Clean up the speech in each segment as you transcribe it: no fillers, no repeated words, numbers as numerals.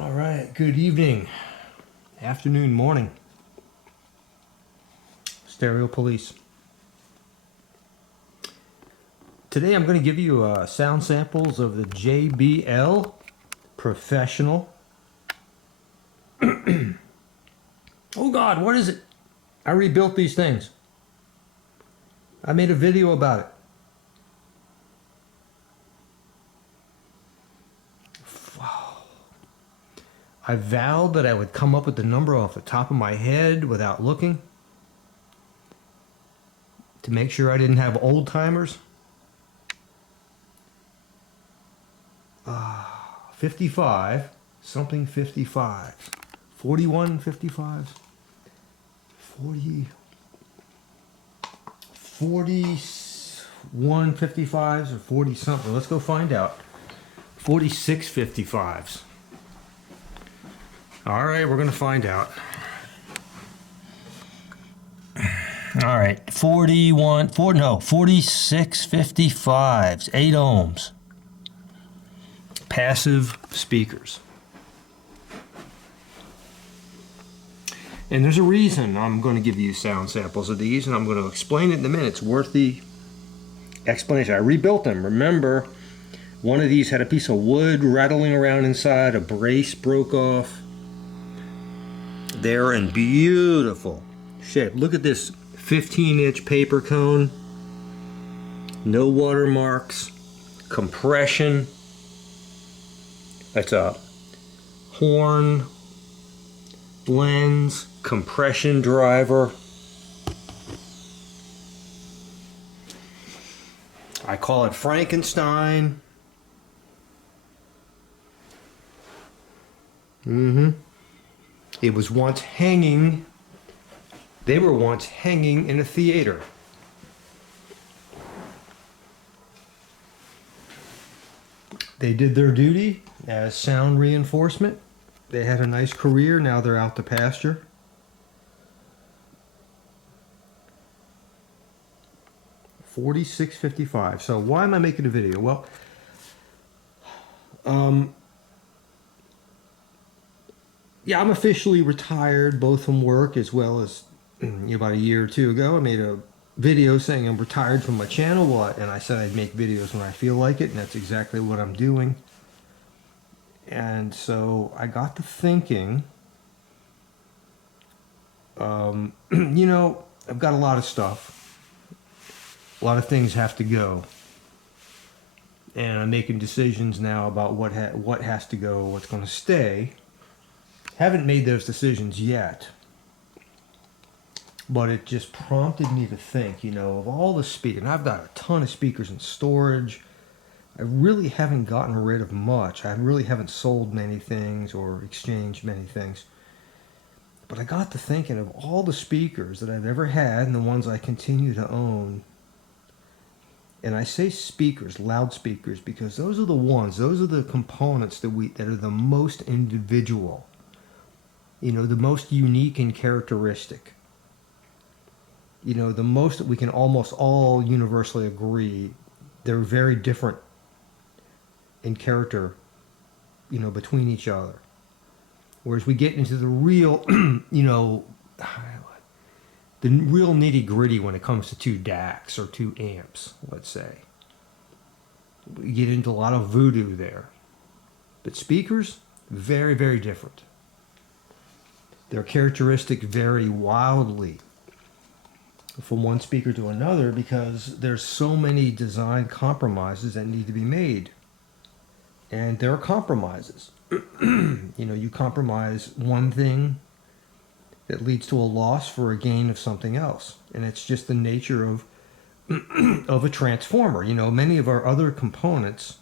All right, good evening, afternoon, morning. Stereo Police. Today I'm going to give you sound samples of the JBL Professional. Oh God, what is it? I rebuilt these things. I made a video about it. I vowed that I would come up with the number off the top of my head without looking, to make sure I didn't have old timers. 55, something 55, 41 55s, 40, 41 55s or 40 something. Let's go find out. 46 55s. All right, we're going to find out. All right, 46 55s, 8 ohms. Passive speakers. And there's a reason I'm going to give you sound samples of these, and I'm going to explain it in a minute. It's worth the explanation. I rebuilt them. Remember, one of these had a piece of wood rattling around inside, a brace broke off. They're in beautiful shape. Look at this 15-inch paper cone. No watermarks. Compression. That's a horn, lens, compression driver. I call it Frankenstein. It was once hanging. They were once hanging in a theater. They did their duty as sound reinforcement. They had a nice career. Now they're out to pasture. $46.55. So why am I making a video? Well, yeah, I'm officially retired, both from work as well as about a year or two ago. I made a video saying I'm retired from my channel, and I said I'd make videos when I feel like it, and that's exactly what I'm doing. And so I got to thinking, you know, I've got a lot of stuff. A lot of things have to go. And I'm making decisions now about what has to go, what's going to stay. Haven't made those decisions yet. But it just prompted me to think, you know, of all the speakers. And I've got a ton of speakers in storage. I really haven't gotten rid of much. I really haven't sold many things or exchanged many things. But I got to thinking of all the speakers that I've ever had and the ones I continue to own. And I say speakers, loudspeakers, because those are the ones, those are the components that are the most individual. You know, the most unique and characteristic. You know, the most that we can almost all universally agree, they're very different in character, you know, between each other. Whereas we get into the real, you know, the real nitty-gritty when it comes to two DACs or two amps, let's say. We get into a lot of voodoo there. But speakers, very, very different. Their characteristic vary wildly from one speaker to another because there's so many design compromises that need to be made. And there are compromises. You know, you compromise one thing that leads to a loss for a gain of something else. And it's just the nature of of a transformer. You know, many of our other components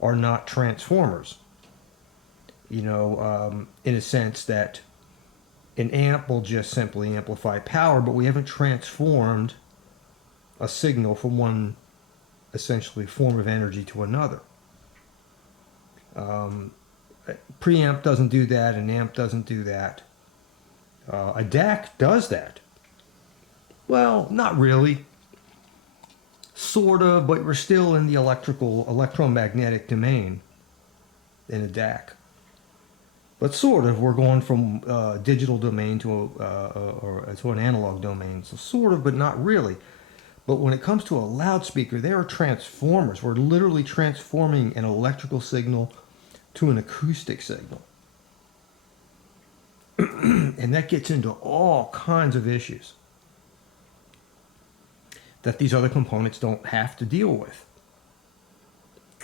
are not transformers. You know, in a sense that an amp will just simply amplify power, but we haven't transformed a signal from one essentially form of energy to another. Preamp doesn't do that, an amp doesn't do that. A DAC does that. Well, not really. Sort of, but we're still in the electromagnetic domain in a DAC. But sort of, we're going from digital domain to an analog domain. So sort of, but not really. But when it comes to a loudspeaker, they are transformers. We're literally transforming an electrical signal to an acoustic signal. And that gets into all kinds of issues that these other components don't have to deal with.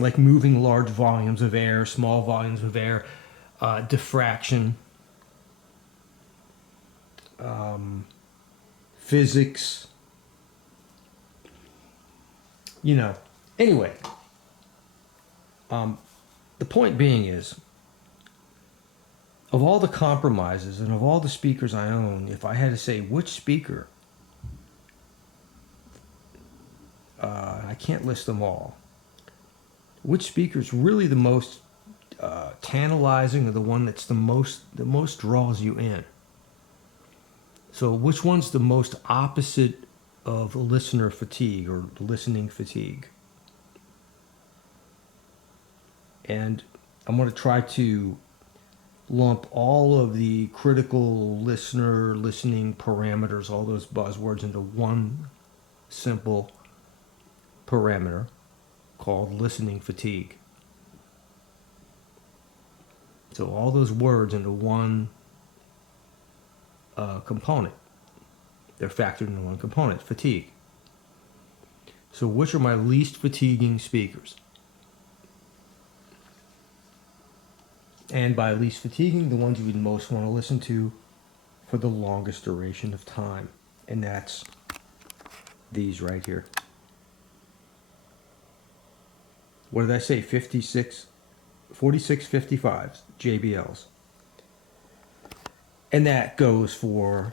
Like moving large volumes of air, small volumes of air, diffraction, physics, Anyway, the point being is, of all the compromises and of all the speakers I own, if I had to say which speaker, I can't list them all, which speaker is really the most tantalizing, or the one that's the most draws you in. So which one's the most opposite of listener fatigue or listening fatigue? And I'm going to try to lump all of the critical listening parameters, all those buzzwords, into one simple parameter called listening fatigue. So all those words into one component. They're factored into one component, fatigue. So which are my least fatiguing speakers? And by least fatiguing, the ones you would most want to listen to for the longest duration of time. And that's these right here. What did I say? 4655s, JBLs. And that goes for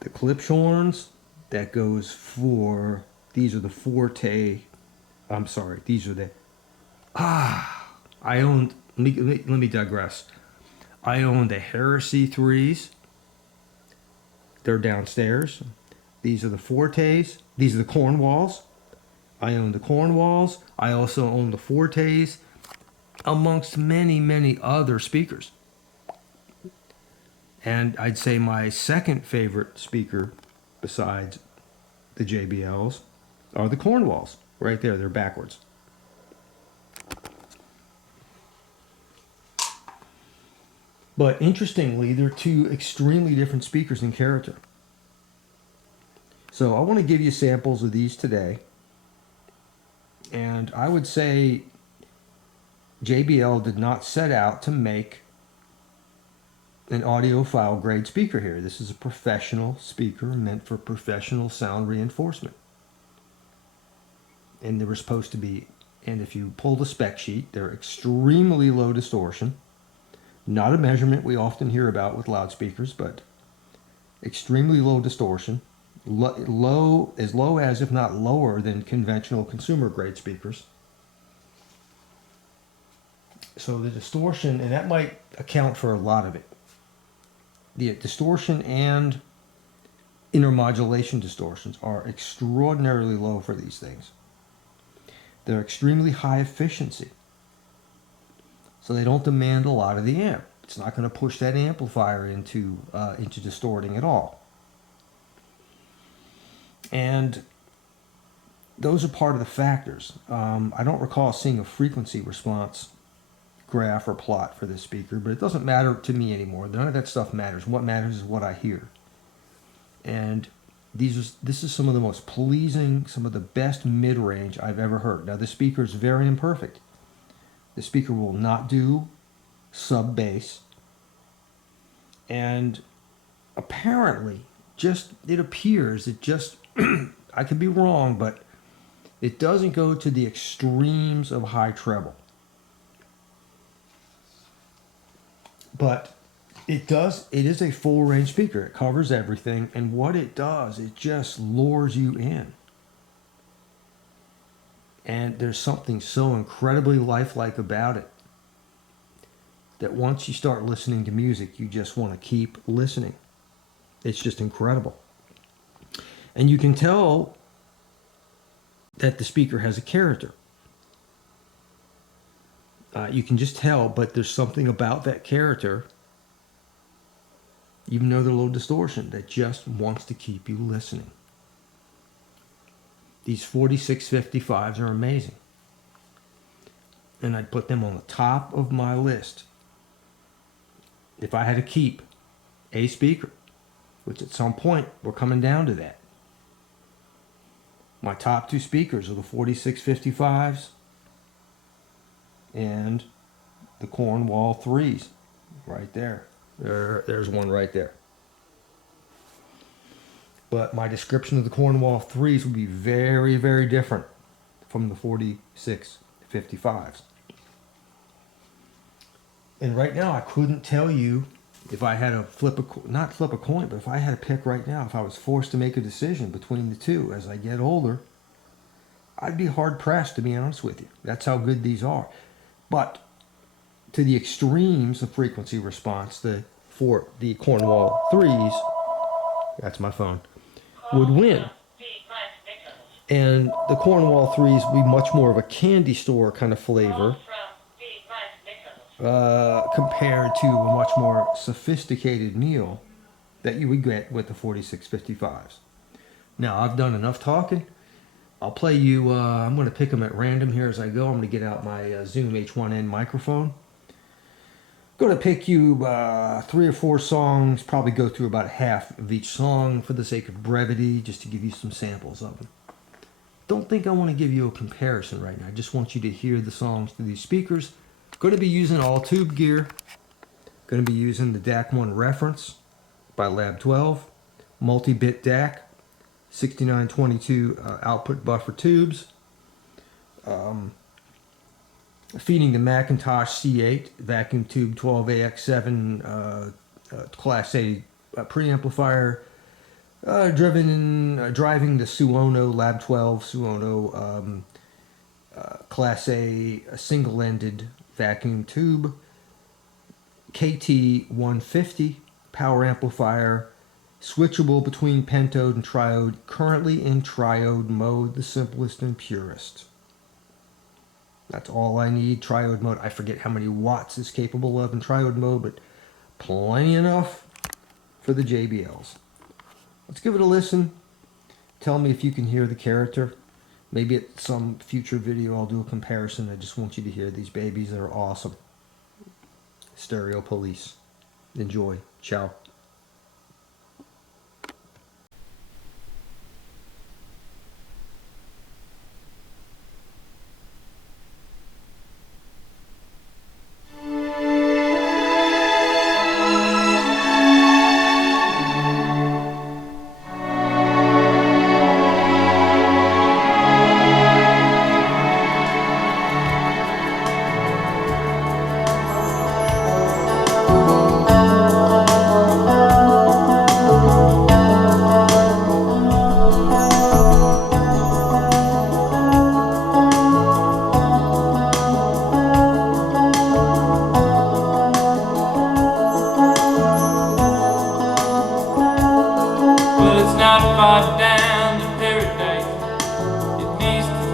the Klipschorns. That goes for, these are the Forte. I'm sorry, these are the, I owned, let me digress. I own the Heresy 3s. They're downstairs. These are the Fortes. These are the Cornwalls. I own the Cornwalls. I also own the Fortes, amongst many, many other speakers. And I'd say my second favorite speaker, besides the JBLs, are the Cornwalls. Right there, they're backwards. But interestingly, they're two extremely different speakers in character. So I want to give you samples of these today. And I would say JBL did not set out to make an audiophile grade speaker here. This is a professional speaker meant for professional sound reinforcement. And they were supposed to be, and if you pull the spec sheet, they're extremely low distortion. Not a measurement we often hear about with loudspeakers, but extremely low distortion. Low, as low as, if not lower than, conventional consumer grade speakers. So the distortion, and that might account for a lot of it. The distortion and intermodulation distortions are extraordinarily low for these things. They're extremely high efficiency. So they don't demand a lot of the amp. It's not going to push that amplifier into distorting at all. And those are part of the factors. I don't recall seeing a frequency response graph or plot for this speaker, but it doesn't matter to me anymore. None of that stuff matters. What matters is what I hear. And this is some of the most pleasing, some of the best mid-range I've ever heard. Now, the speaker is very imperfect. The speaker will not do sub-bass. And apparently, it appears, I could be wrong, but it doesn't go to the extremes of high treble. But it is a full range speaker. It covers everything, and what it does, it just lures you in. And there's something so incredibly lifelike about it that once you start listening to music, you just want to keep listening. It's just incredible. And you can tell that the speaker has a character. You can just tell, but there's something about that character, even though they're a little distortion, that just wants to keep you listening. These 4655s are amazing. And I'd put them on the top of my list. If I had to keep a speaker, which at some point we're coming down to that. My top two speakers are the 4655s and the Cornwall 3s right there. There's one right there. But my description of the Cornwall 3s would be very, very different from the 4655s. And right now I couldn't tell you if I had to not flip a coin, but if I had to pick right now, if I was forced to make a decision between the two as I get older, I'd be hard pressed, to be honest with you. That's how good these are. But to the extremes of frequency response, for the Cornwall 3s, that's my phone, would win. And the Cornwall 3s would be much more of a candy store kind of flavor compared to a much more sophisticated meal that you would get with the 4655s. Now, I've done enough talking. I'll play you, I'm going to pick them at random here as I go. I'm going to get out my Zoom H1N microphone. I'm going to pick you 3 or 4 songs, probably go through about half of each song for the sake of brevity, just to give you some samples of them. Don't think I want to give you a comparison right now. I just want you to hear the songs through these speakers. Going to be using all tube gear. Going to be using the DAC1 reference by Lab 12, multi-bit DAC, 6922 output buffer tubes, feeding the Macintosh C8 vacuum tube 12AX7 Class A preamplifier, driving the Suono Lab 12 Suono Class A single-ended vacuum tube, KT150 power amplifier, switchable between pentode and triode, currently in triode mode, the simplest and purest. That's all I need, triode mode. I forget how many watts is capable of in triode mode, but plenty enough for the JBLs. Let's give it a listen. Tell me if you can hear the character. Maybe at some future video I'll do a comparison. I just want you to hear these babies that are awesome. Stereo Police. Enjoy. Ciao.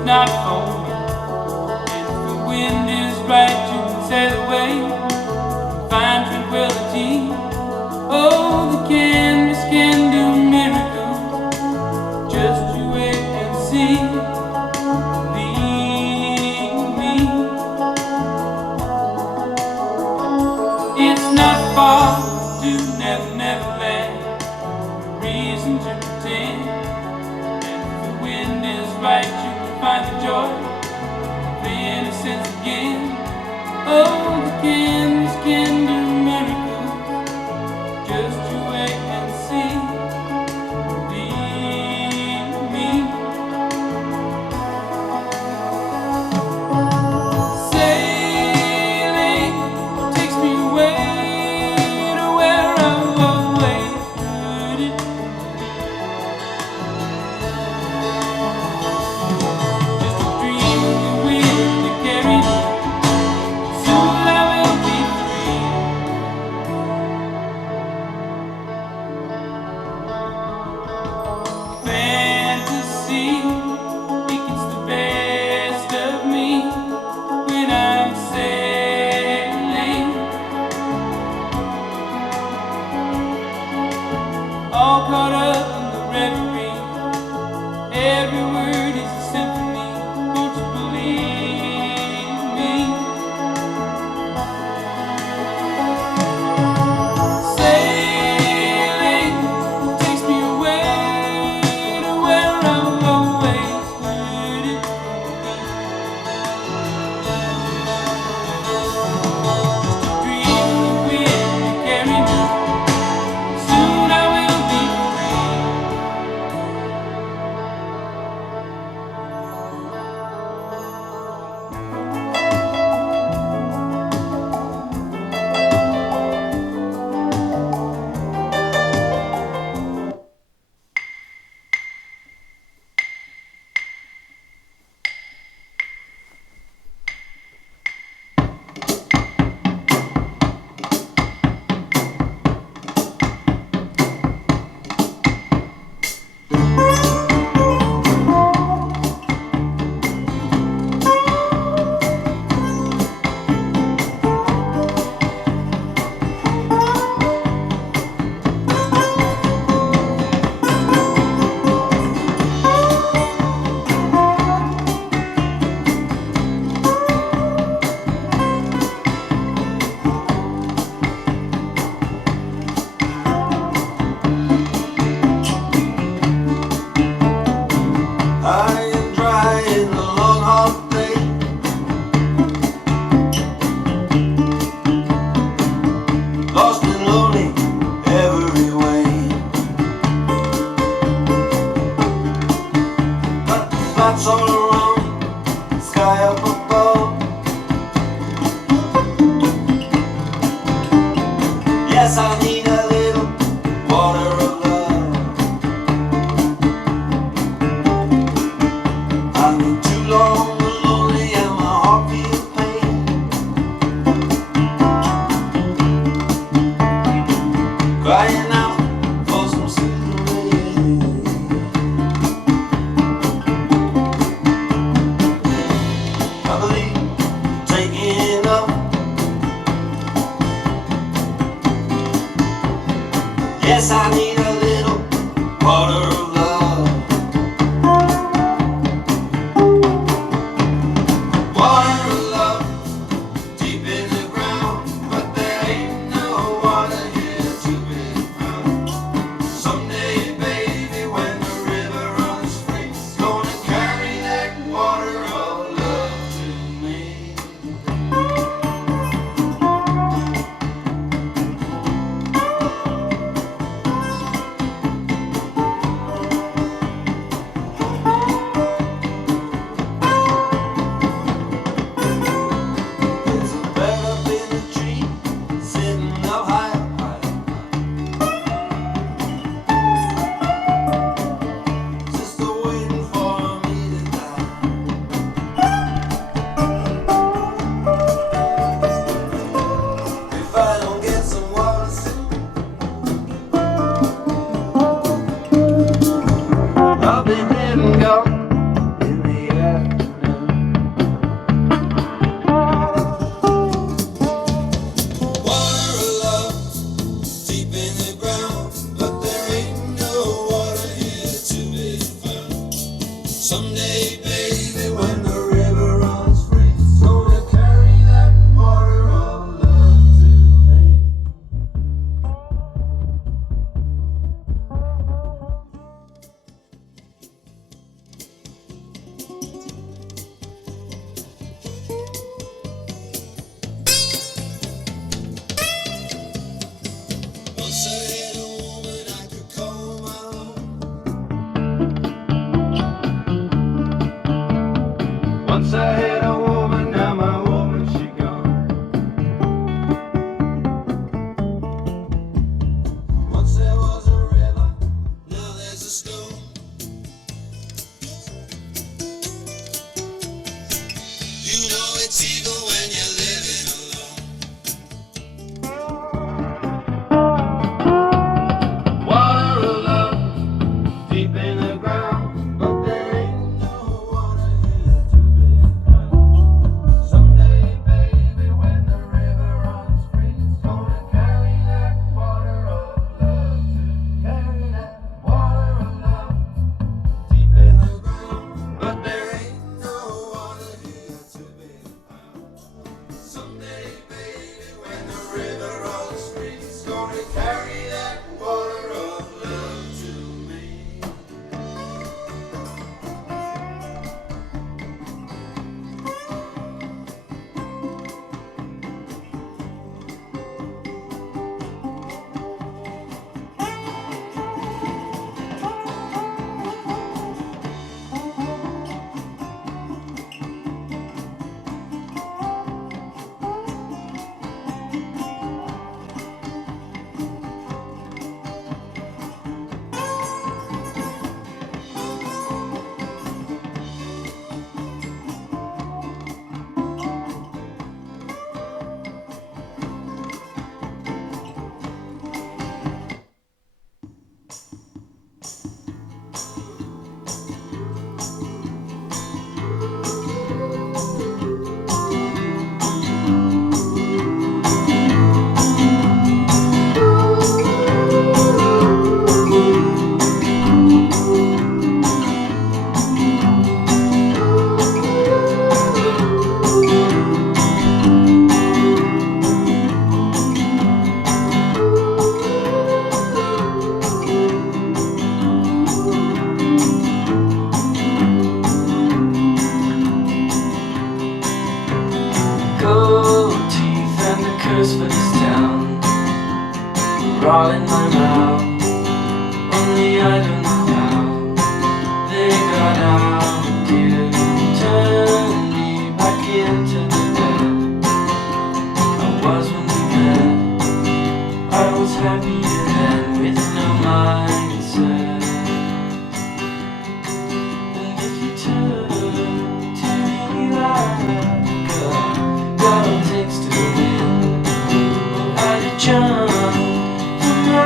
Not for me. And if the wind is right, you can sail away and find tranquility. Oh, the canvas can do miracles. Just you wait and see. Believe me. It's not far to Never, Never Land. No reason to pretend. And if the wind is right, you find the joy of innocence again. Oh, the canvas can do miracles. Just you wait and see. Believe me. Sailing takes me away to where I've always put it. Just a dream we will carry. caught up in the reverie. Every word is a symphony. Won't you believe me? Sailing takes me away to where I've always heard it from. Just a dream of the wind to carry me. Soon I will be free. High and dry in the long hot day, lost and lonely every way. Got the spots all around, sky up above. Yes, I need a little water of love. I've been too long lonely and my heart feels pain. Crying out for some soothing rain. I believe you're taking up. Yes, I need a little water of love. Water of love, deep in the ground, but there ain't no water here to be found. Someday, baby, when the river runs free, it's gonna carry that water of love to me. for this town are all in my mouth. Only I don't know how they got out. You turned me back into the bed I was when we met. I was happier then with no mindset. And if you took to me like God takes to win, I'd have jumped from my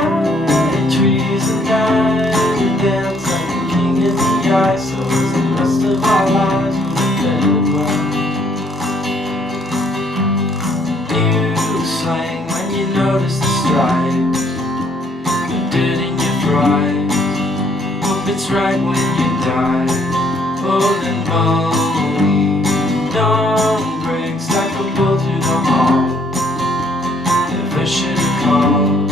trees and died and danced like a king in the ice. So as the rest of our lives would have been well. New slang when you notice the stripes, the dirt in your fries. Hope it's right when you die, old and bony. Dawn breaks like a bull through the hall. Never should have called,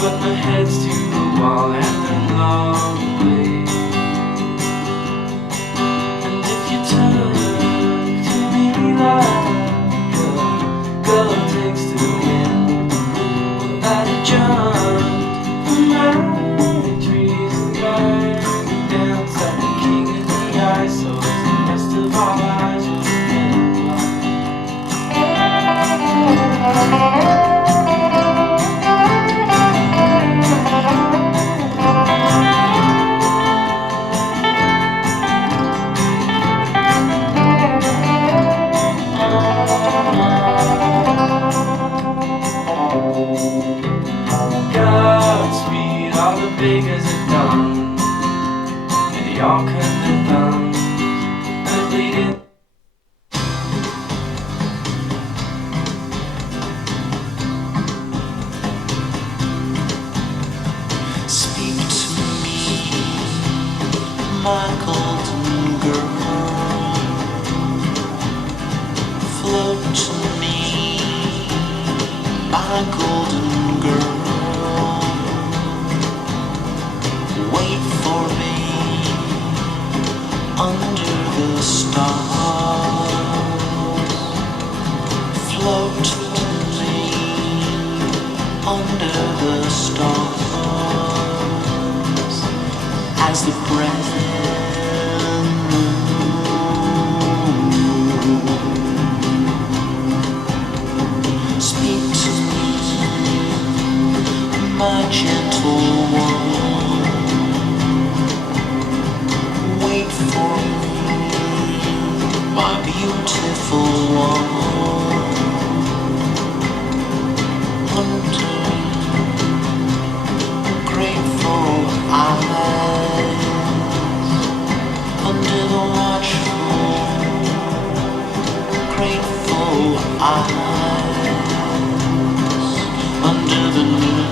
but my head's to the wall and I'm lonely. And if you talk to me like a girl takes to win, well, I'd have jumped from my trees and died and danced like a king in the ice. So as the rest of our lives would have been Godspeed, all the beggars are done, and they all cut their thumbs and bleeding. Speak to me, my golden girl. Float to me, my golden girl. Wait for me under the stars. Float to me under the stars as the breath speak to me, my gentle one. Wait for me, my beautiful one. Under grateful eyes, under the watchful, grateful eyes, under the moon,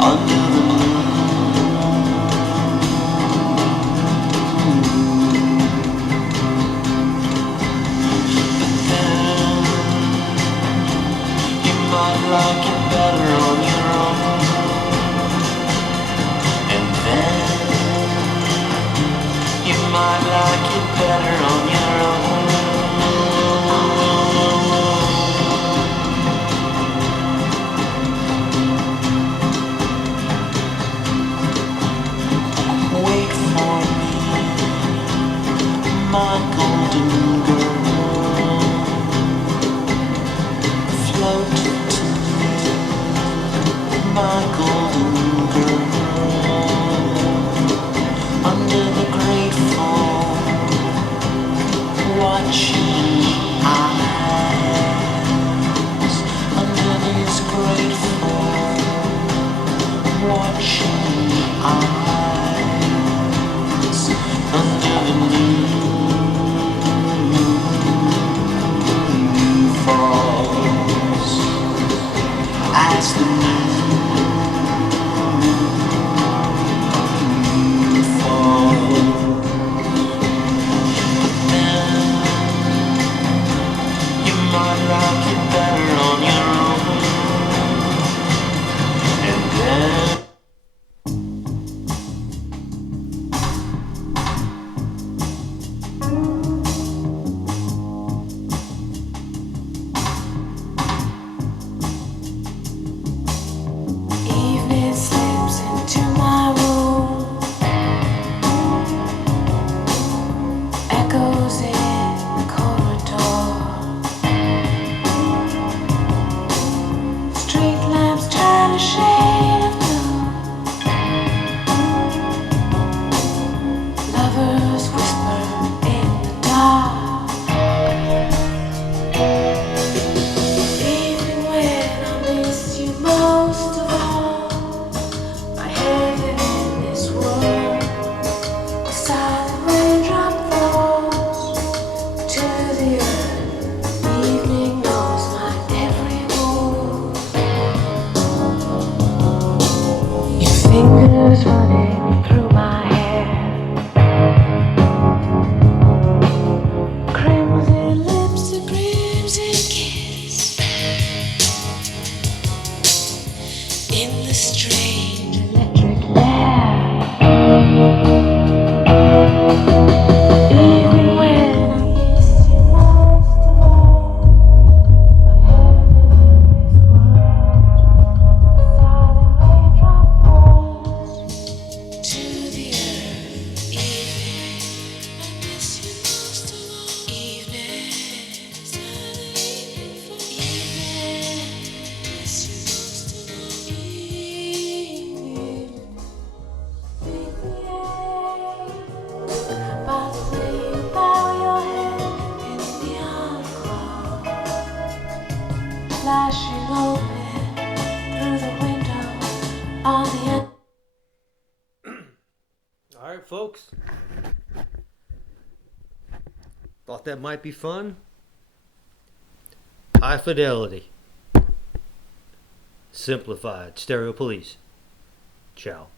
under the moon. But then you might like it better on your own. And then you might like it better on your own. Wait for me, my golden girl. Float to me, my golden girl. Under the grateful, watching eyes. Under these grateful, watching eyes. Under the moon falls as the moon falls. But then folks. Thought that might be fun. High fidelity. Simplified. Stereo Police. Ciao.